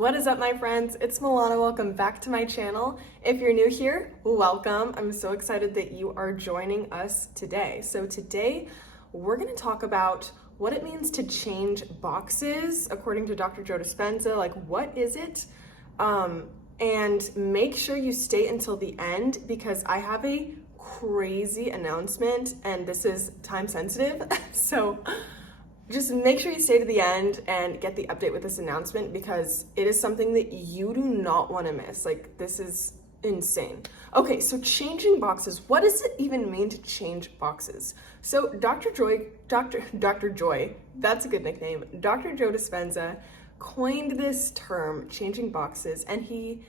What is up, my friends? It's Milana. Welcome back to my channel. If you're new here, welcome. I'm so excited that you are joining us today. So today we're going to talk about what it means to change boxes according to Dr. Joe Dispenza. Like, what is it? And make sure you stay until the end because I have a crazy announcement and this is time sensitive. So just make sure you stay to the end and get the update with this announcement because it is something that you do not want to miss. Like, this is insane. Okay, so changing boxes. What does it even mean to change boxes? So Dr. Joy, that's a good nickname. Dr. Joe Dispenza coined this term, changing boxes, and he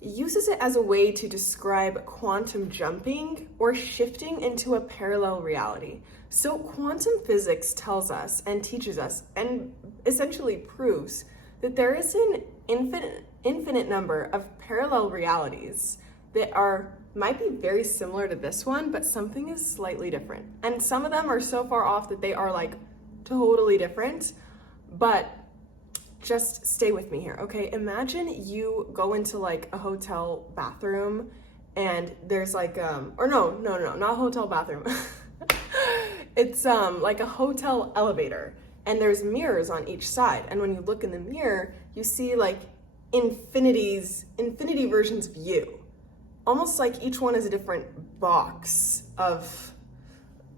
uses it as a way to describe quantum jumping or shifting into a parallel reality. So quantum physics tells us and teaches us and essentially proves that there is an infinite number of parallel realities that might be very similar to this one, but something is slightly different. And some of them are so far off that they are like totally different, but just stay with me here, okay? Imagine you go into like a hotel bathroom and there's like, or no, not hotel bathroom. It's like a hotel elevator and there's mirrors on each side. And when you look in the mirror, you see like infinity versions of you. Almost like each one is a different box of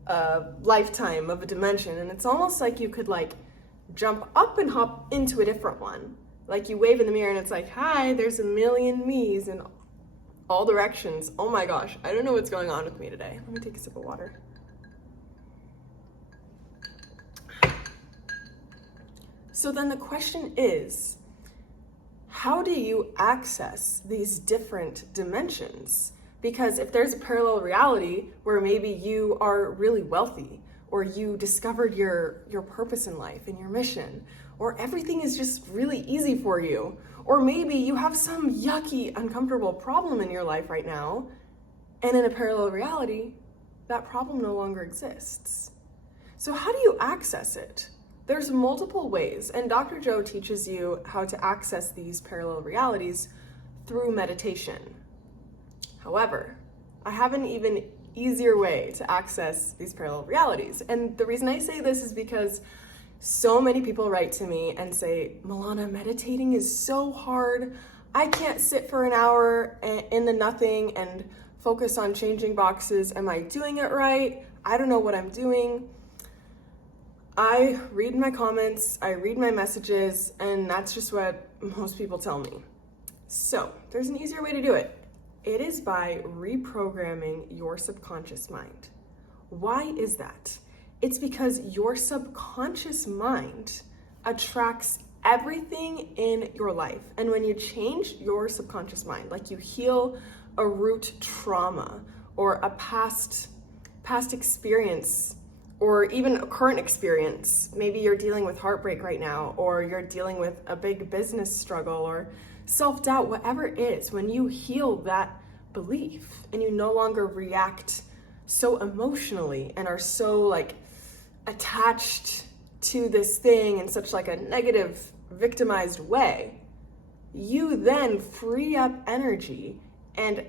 a lifetime, of a dimension. And it's almost like you could like jump up and hop into a different one. Like you wave in the mirror and it's like, hi, there's a million me's in all directions. Oh my gosh, I don't know what's going on with me today. Let me take a sip of water. So then the question is, how do you access these different dimensions? Because if there's a parallel reality where maybe you are really wealthy, or you discovered your purpose in life and your mission, or everything is just really easy for you, or maybe you have some yucky, uncomfortable problem in your life right now, and in a parallel reality, that problem no longer exists. So how do you access it? There's multiple ways, and Dr. Joe teaches you how to access these parallel realities through meditation. However, I have an even easier way to access these parallel realities. And the reason I say this is because so many people write to me and say, Milana, meditating is so hard. I can't sit for an hour in the nothing and focus on changing boxes. Am I doing it right? I don't know what I'm doing. I read my comments, I read my messages, and that's just what most people tell me. So there's an easier way to do it. It is by reprogramming your subconscious mind. Why is that? It's because your subconscious mind attracts everything in your life. And when you change your subconscious mind, like you heal a root trauma or a past experience, or even a current experience, maybe you're dealing with heartbreak right now, or you're dealing with a big business struggle or self-doubt, whatever it is, when you heal that belief and you no longer react so emotionally and are so like attached to this thing in such like a negative, victimized way, you then free up energy. And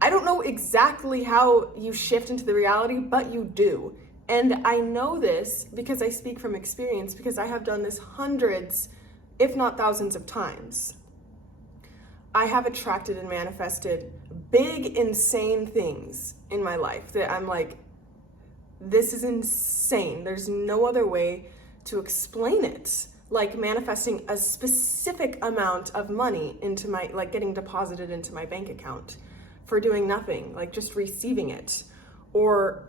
I don't know exactly how you shift into the reality, but you do. And I know this because I speak from experience, because I have done this hundreds, if not thousands of times. I have attracted and manifested big, insane things in my life that I'm like, this is insane. There's no other way to explain it. Like manifesting a specific amount of money into my, like getting deposited into my bank account for doing nothing, like just receiving it, or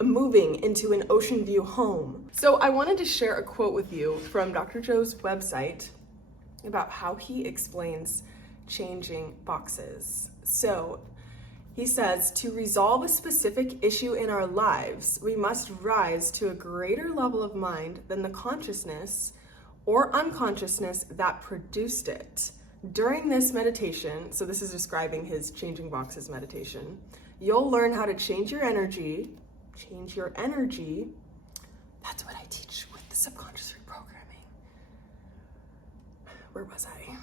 moving into an ocean view home. So I wanted to share a quote with you from Dr. Joe's website about how he explains changing boxes. So he says, to resolve a specific issue in our lives, we must rise to a greater level of mind than the consciousness or unconsciousness that produced it. During this meditation, so this is describing his changing boxes meditation, you'll learn how to change your energy. That's what I teach with the subconscious reprogramming. Where was I?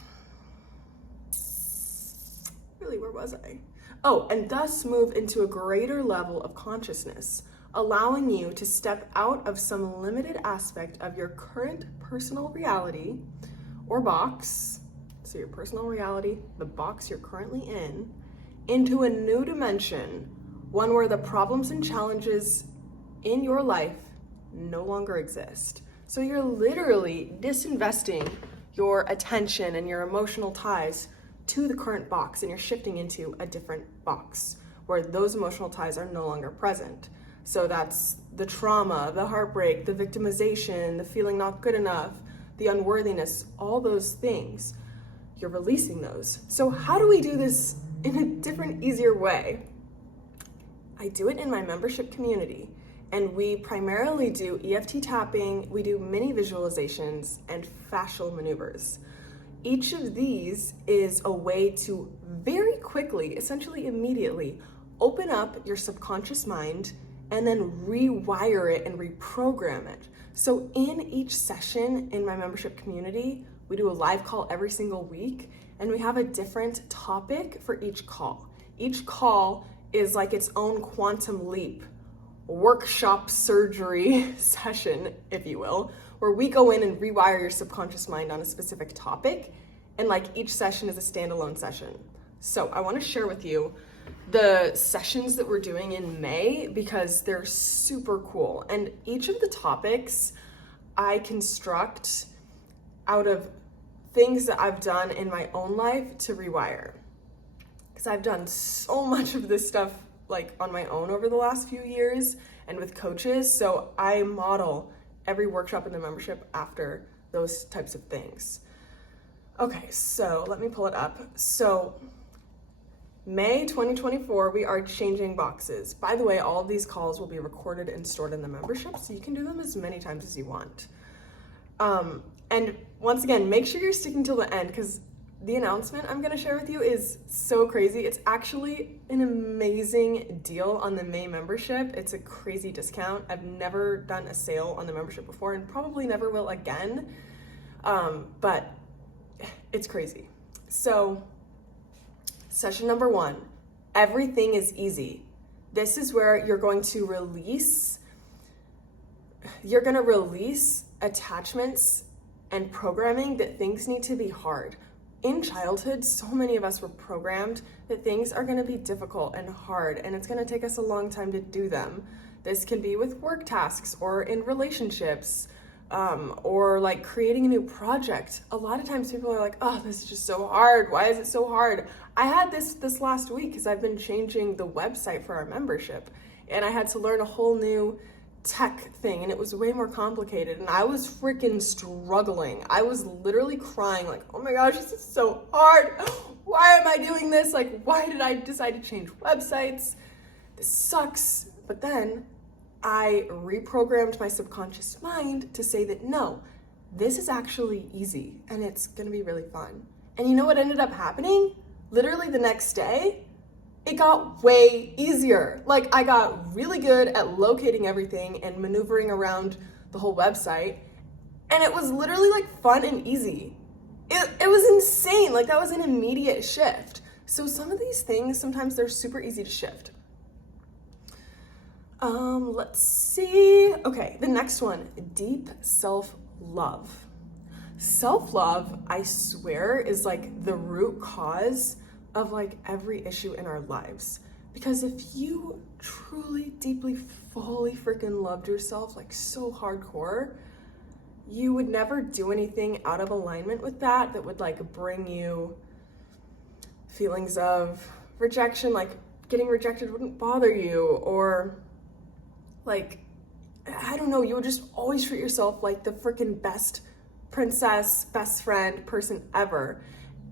really, where was I? Oh, and thus move into a greater level of consciousness, allowing you to step out of some limited aspect of your current personal reality or box, so your personal reality, the box you're currently in, into a new dimension, one where the problems and challenges in your life no longer exist. So you're literally disinvesting your attention and your emotional ties to the current box, and you're shifting into a different box where those emotional ties are no longer present. So that's the trauma, the heartbreak, the victimization, the feeling not good enough, the unworthiness, all those things. You're releasing those. So how do we do this in a different, easier way? I do it in my membership community, and we primarily do EFT tapping, we do mini visualizations, and fascial maneuvers. Each of these is a way to very quickly, essentially immediately, open up your subconscious mind and then rewire it and reprogram it. So in each session in my membership community, we do a live call every single week, and we have a different topic for each call. Each call is like its own quantum leap workshop surgery session, if you will, where we go in and rewire your subconscious mind on a specific topic, and like each session is a standalone session. So I want to share with you the sessions that we're doing in May because they're super cool, and each of the topics I construct out of things that I've done in my own life to rewire, because I've done so much of this stuff like on my own over the last few years and with coaches. So I model every workshop in the membership after those types of things. Okay, so let me pull it up. So May 2024, we are changing boxes. By the way, all of these calls will be recorded and stored in the membership, so you can do them as many times as you want. And once again, make sure you're sticking till the end, because the announcement I'm gonna share with you is so crazy. It's actually an amazing deal on the May membership. It's a crazy discount. I've never done a sale on the membership before and probably never will again, but it's crazy. So session number 1, everything is easy. This is where you're going to release attachments and programming that things need to be hard. In childhood, so many of us were programmed that things are going to be difficult and hard, and it's going to take us a long time to do them. This can be with work tasks or in relationships, or like creating a new project. A lot of times people are like, oh, this is just so hard. Why is it so hard? I had this last week because I've been changing the website for our membership, and I had to learn a whole new tech thing, and it was way more complicated, and I was freaking struggling. I was literally crying like, oh my gosh, this is so hard. Why am I doing this? Like, why did I decide to change websites? This sucks. But then I reprogrammed my subconscious mind to say that no, this is actually easy and it's gonna be really fun. And you know what ended up happening? Literally the next day, it got way easier. Like, I got really good at locating everything and maneuvering around the whole website. And it was literally like fun and easy. It was insane. Like, that was an immediate shift. So some of these things, sometimes they're super easy to shift. Let's see. Okay, the next one, deep self-love. Self-love, I swear, is like the root cause of like every issue in our lives. Because if you truly, deeply, fully freaking loved yourself, like so hardcore, you would never do anything out of alignment with that would like bring you feelings of rejection. Like, getting rejected wouldn't bother you, or like, I don't know, you would just always treat yourself like the freaking best princess, best friend, person ever.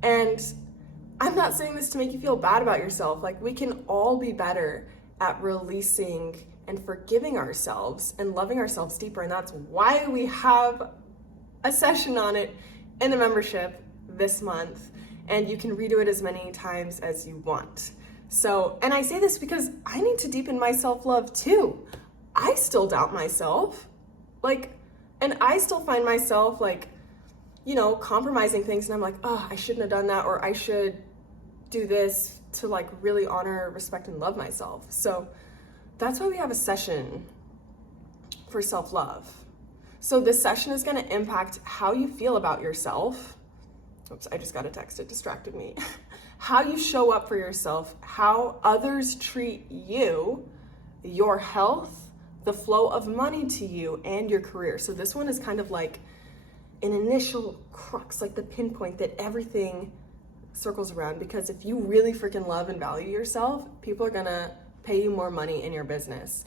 And I'm not saying this to make you feel bad about yourself. Like, we can all be better at releasing and forgiving ourselves and loving ourselves deeper. And that's why we have a session on it in the membership this month. And you can redo it as many times as you want. So, and I say this because I need to deepen my self-love too. I still doubt myself. Like, and I still find myself like, you know, compromising things, and I'm like, oh, I shouldn't have done that, or I should do this to like really honor, respect, and love myself. So that's why we have a session for self-love. So this session is going to impact how you feel about yourself. Oops, I just got a text, it distracted me. How you show up for yourself, how others treat you, your health, the flow of money to you, and your career. So this one is kind of like an initial crux, like the pinpoint that everything circles around, because if you really freaking love and value yourself, people are gonna pay you more money in your business.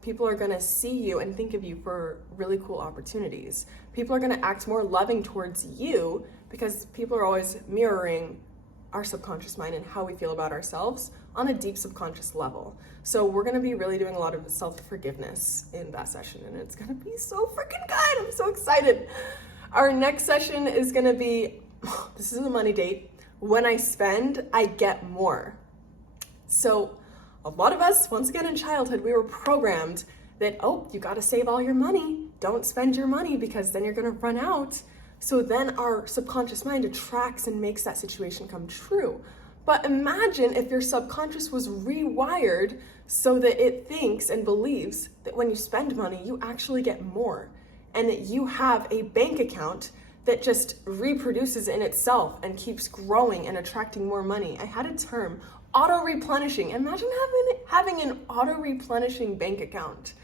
People are gonna see you and think of you for really cool opportunities. People are gonna act more loving towards you because people are always mirroring our subconscious mind and how we feel about ourselves on a deep subconscious level. So we're gonna be really doing a lot of self-forgiveness in that session, and it's gonna be so freaking good. I'm so excited. Our next session is gonna be, this is a money date. When I spend, I get more. So a lot of us, once again in childhood, we were programmed that, oh, you gotta save all your money. Don't spend your money because then you're gonna run out. So then our subconscious mind attracts and makes that situation come true. But imagine if your subconscious was rewired so that it thinks and believes that when you spend money, you actually get more, and that you have a bank account that just reproduces in itself and keeps growing and attracting more money. I had a term, auto-replenishing. Imagine having an auto-replenishing bank account.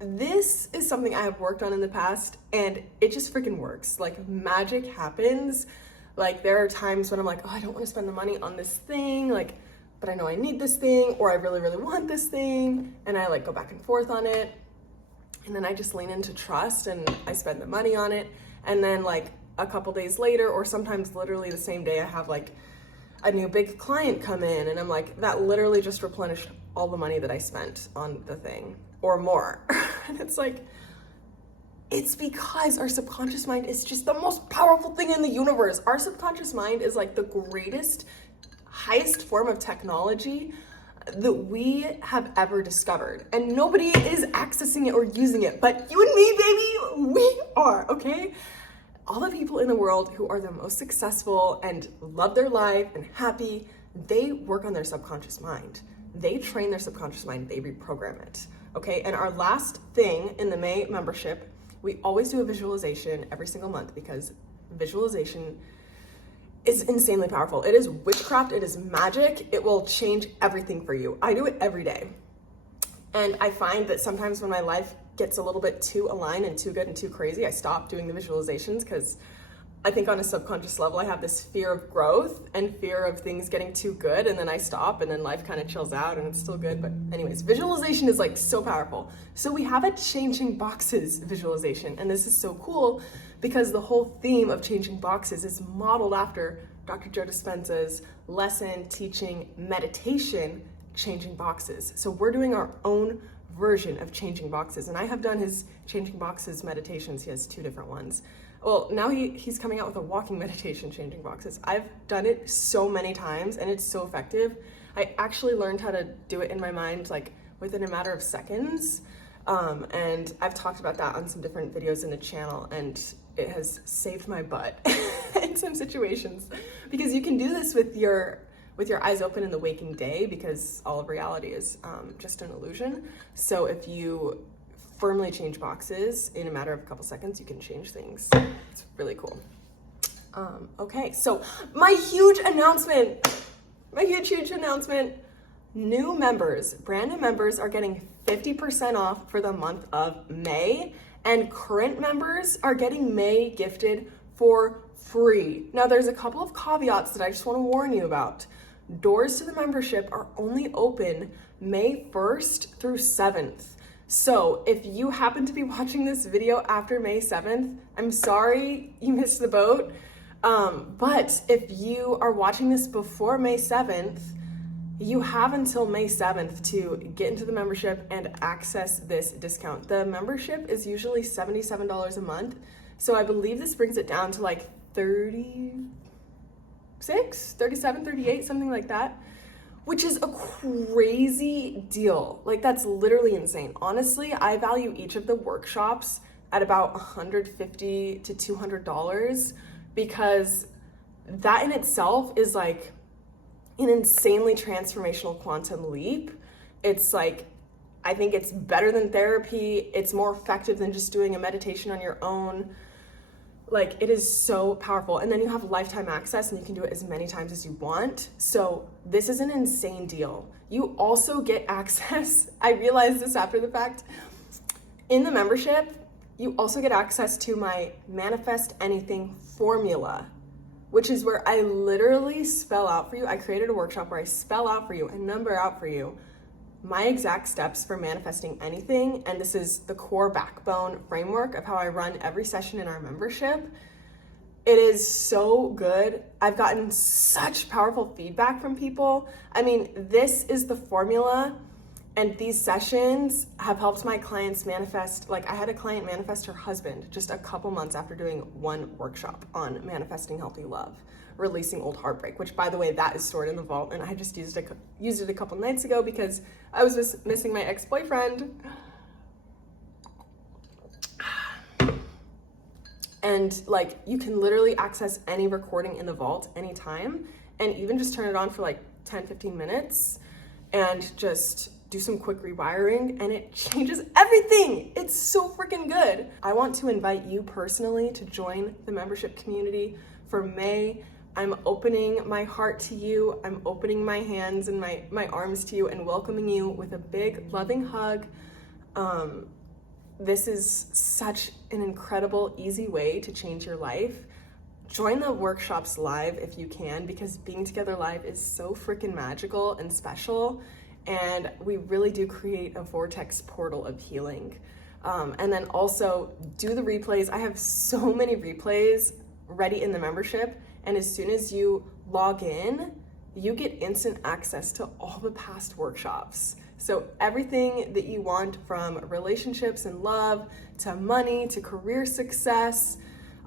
This is something I have worked on in the past, and it just freaking works. Like, magic happens. Like, there are times when I'm like, oh, I don't want to spend the money on this thing, like, but I know I need this thing, or I really, really want this thing, and I like go back and forth on it. And then I just lean into trust and I spend the money on it. And then like a couple days later, or sometimes literally the same day, I have like a new big client come in, and I'm like, that literally just replenished all the money that I spent on the thing or more. And it's like, it's because our subconscious mind is just the most powerful thing in the universe. Our subconscious mind is like the greatest, highest form of technology that we have ever discovered, and nobody is accessing it or using it but you and me, baby. We are, okay? All the people in the world who are the most successful and love their life and happy, they work on their subconscious mind. They train their subconscious mind, they reprogram it, okay? And our last thing in the May membership, we always do a visualization every single month, because visualization is insanely powerful. It is witchcraft, it is magic, it will change everything for you. I do it every day. And I find that sometimes when my life gets a little bit too aligned and too good and too crazy, I stop doing the visualizations, because I think on a subconscious level, I have this fear of growth and fear of things getting too good, and then I stop, and then life kind of chills out and it's still good. But anyways, visualization is like so powerful. So we have a changing boxes visualization, and this is so cool because the whole theme of changing boxes is modeled after Dr. Joe Dispenza's lesson, teaching, meditation, changing boxes. So we're doing our own version of changing boxes, and I have done his changing boxes meditations. He has 2 different ones. Well, now he's coming out with a walking meditation, changing boxes. I've done it so many times and it's so effective. I actually learned how to do it in my mind like within a matter of seconds. And I've talked about that on some different videos in the channel, and it has saved my butt in some situations, because you can do this with your eyes open in the waking day, because all of reality is just an illusion. So if you firmly change boxes in a matter of a couple seconds, you can change things. It's really cool. Okay, so my huge announcement, new members, brand new members are getting 50% off for the month of May, and current members are getting May gifted for free. Now there's a couple of caveats that I just want to warn you about. Doors to the membership are only open May 1st through 7th. So if you happen to be watching this video after May 7th, I'm sorry you missed the boat. But if you are watching this before May 7th, you have until May 7th to get into the membership and access this discount. The membership is usually $77 a month. So I believe this brings it down to like 36, 37, 38, something like that, which is a crazy deal. Like, that's literally insane. Honestly, I value each of the workshops at about $150 to $200, because that in itself is like an insanely transformational quantum leap. It's like, I think it's better than therapy. It's more effective than just doing a meditation on your own. Like, it is so powerful. And then you have lifetime access and you can do it as many times as you want. So this is an insane deal. You also get access, I realized this after the fact, in the membership, you also get access to my Manifest Anything formula, which is where I literally spell out for you. I created a workshop where I spell out for you and number out for you my exact steps for manifesting anything. And this is the core backbone framework of how I run every session in our membership. It is so good. I've gotten such powerful feedback from people. I mean, this is the formula, and these sessions have helped my clients manifest. Like, I had a client manifest her husband just a couple months after doing one workshop on manifesting healthy love, releasing old heartbreak, which, by the way, that is stored in the vault, and I just used it a couple nights ago because I was just missing my ex-boyfriend. And like, you can literally access any recording in the vault anytime, and even just turn it on for like 10-15 minutes and just do some quick rewiring, and it changes everything. It's so freaking good. I want to invite you personally to join the membership community for May. I'm opening my heart to you. I'm opening my hands and my arms to you and welcoming you with a big loving hug. This is such an incredible, easy way to change your life. Join the workshops live if you can, because being together live is so freaking magical and special. And we really do create a vortex portal of healing. And then also do the replays. I have so many replays ready in the membership. And as soon as you log in, you get instant access to all the past workshops. So everything that you want, from relationships and love, to money, to career success,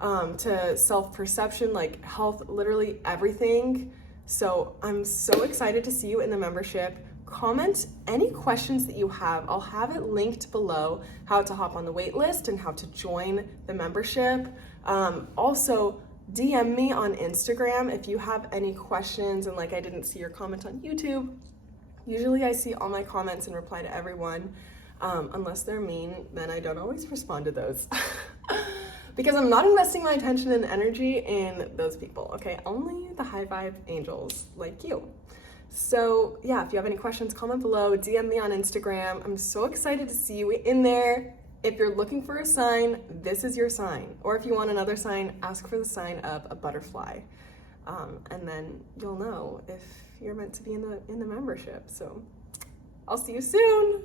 to self-perception, like health, literally everything. So I'm so excited to see you in the membership. Comment any questions that you have. I'll have it linked below, how to hop on the wait list and how to join the membership. Also, DM me on Instagram if you have any questions, and like, I didn't see your comment on YouTube. Usually I see all my comments and reply to everyone. Unless they're mean, then I don't always respond to those. Because I'm not investing my attention and energy in those people, okay? Only the high vibe angels like you. So yeah, if you have any questions, comment below, DM me on Instagram. I'm so excited to see you in there. If you're looking for a sign, this is your sign. Or if you want another sign, ask for the sign of a butterfly. And then you'll know if you're meant to be in the membership. So I'll see you soon.